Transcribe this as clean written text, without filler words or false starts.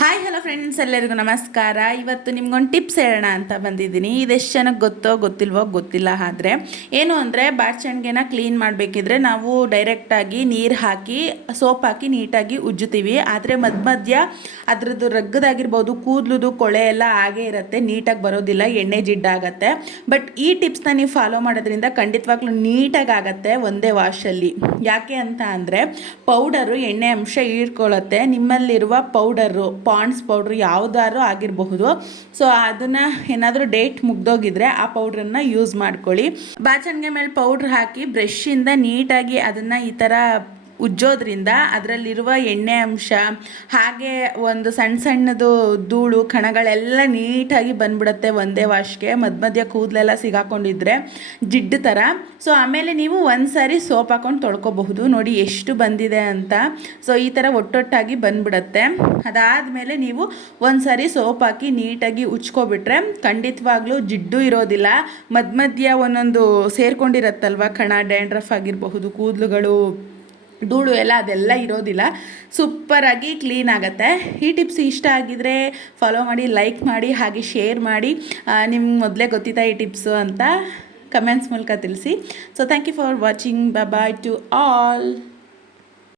Hi hello friends, ಎಲ್ಲರಿಗೂ ನಮಸ್ಕಾರ. ಇವತ್ತು ನಿಮ್ಗೊಂದು ಟಿಪ್ಸ್ ಹೇಳೋಣ ಅಂತ ಬಂದಿದ್ದೀನಿ. ಇದೆಷ್ಟು ಜನಕ್ಕೆ ಗೊತ್ತೋ ಗೊತ್ತಿಲ್ವೋ ಗೊತ್ತಿಲ್ಲ. ಆದರೆ ಏನು ಅಂದರೆ ಬಾಣಸಂಡಿಗೆನ ಕ್ಲೀನ್ ಮಾಡಬೇಕಿದ್ರೆ ನಾವು ಡೈರೆಕ್ಟಾಗಿ ನೀರು ಹಾಕಿ ಸೋಪ್ ಹಾಕಿ ನೀಟಾಗಿ ಉಜ್ಜುತ್ತೀವಿ. ಆದರೆ ಮಧ್ಯ ಅದ್ರದ್ದು ರಗ್ಗದಾಗಿರ್ಬೋದು, ಕೂದಲುದು ಕೊಳೆ ಎಲ್ಲ ಹಾಗೇ ಇರುತ್ತೆ, ನೀಟಾಗಿ ಬರೋದಿಲ್ಲ, ಎಣ್ಣೆ ಜಿಡ್ಡಾಗತ್ತೆ. ಬಟ್ ಈ ಟಿಪ್ಸ್ನ ನೀವು ಫಾಲೋ ಮಾಡೋದ್ರಿಂದ ಖಂಡಿತವಾಗ್ಲೂ ನೀಟಾಗಿ ಆಗುತ್ತೆ ಒಂದೇ ವಾಶಲ್ಲಿ. ಯಾಕೆ ಅಂತ ಅಂದರೆ ಪೌಡರು ಎಣ್ಣೆ ಅಂಶ ಹೀರ್ಕೊಳ್ಳುತ್ತೆ. ನಿಮ್ಮಲ್ಲಿರುವ ಪೌಡರು, ಪಾಂಡ್ಸ್ ಪೌಡ್ರ್ ಯಾವುದಾದ್ರೂ ಆಗಿರಬಹುದು. ಸೊ ಅದನ್ನು ಏನಾದರೂ ಡೇಟ್ ಮುಗ್ದೋಗಿದ್ರೆ ಆ ಪೌಡ್ರನ್ನು ಯೂಸ್ ಮಾಡ್ಕೊಳ್ಳಿ. ಬಾಚಣಿಗೆ ಮೇಲೆ ಪೌಡ್ರ್ ಹಾಕಿ ಬ್ರಷಿಂದ ನೀಟಾಗಿ ಅದನ್ನು ಈ ಥರ ಉಜ್ಜೋದ್ರಿಂದ ಅದರಲ್ಲಿರುವ ಎಣ್ಣೆ ಅಂಶ ಹಾಗೆ ಒಂದು ಸಣ್ಣ ಸಣ್ಣದು ಧೂಳು ಕಣಗಳೆಲ್ಲ ನೀಟಾಗಿ ಬಂದ್ಬಿಡುತ್ತೆ ಒಂದೇ ವಾಶ್ಗೆ. ಮಧ್ಯ ಕೂದಲೆಲ್ಲ ಸಿಗಾಕೊಂಡಿದ್ರೆ ಜಿಡ್ಡು ಥರ. ಸೊ ಆಮೇಲೆ ನೀವು ಒಂದು ಸಾರಿ ಸೋಪ್ ಹಾಕೊಂಡು ತೊಳ್ಕೊಬಹುದು. ನೋಡಿ ಎಷ್ಟು ಬಂದಿದೆ ಅಂತ. ಸೊ ಈ ಥರ ಒಟ್ಟೊಟ್ಟಾಗಿ ಬಂದ್ಬಿಡುತ್ತೆ. ಅದಾದಮೇಲೆ ನೀವು ಒಂದು ಸಾರಿ ಸೋಪ್ ಹಾಕಿ ನೀಟಾಗಿ ಉಜ್ಕೊಬಿಟ್ರೆ ಖಂಡಿತವಾಗ್ಲೂ ಜಿಡ್ಡು ಇರೋದಿಲ್ಲ. ಮಧ್ಯ ಒಂದೊಂದು ಸೇರ್ಕೊಂಡಿರತ್ತಲ್ವ, ಕಣ, ಡ್ಯಾಂಡ್ರಫ್ ಆಗಿರಬಹುದು, ಕೂದಲುಗಳು, ಧೂಳು ಎಲ್ಲ, ಅದೆಲ್ಲ ಇರೋದಿಲ್ಲ. ಸೂಪರಾಗಿ ಕ್ಲೀನ್ ಆಗುತ್ತೆ. ಈ ಟಿಪ್ಸ್ ಇಷ್ಟ ಆಗಿದರೆ ಫಾಲೋ ಮಾಡಿ, ಲೈಕ್ ಮಾಡಿ, ಹಾಗೆ ಶೇರ್ ಮಾಡಿ. ನಿಮ್ಗೆ ಮೊದಲೇ ಗೊತ್ತಿತ್ತಾ ಈ ಟಿಪ್ಸು ಅಂತ ಕಮೆಂಟ್ಸ್ ಮೂಲಕ ತಿಳಿಸಿ. So thank you for watching. Bye to all.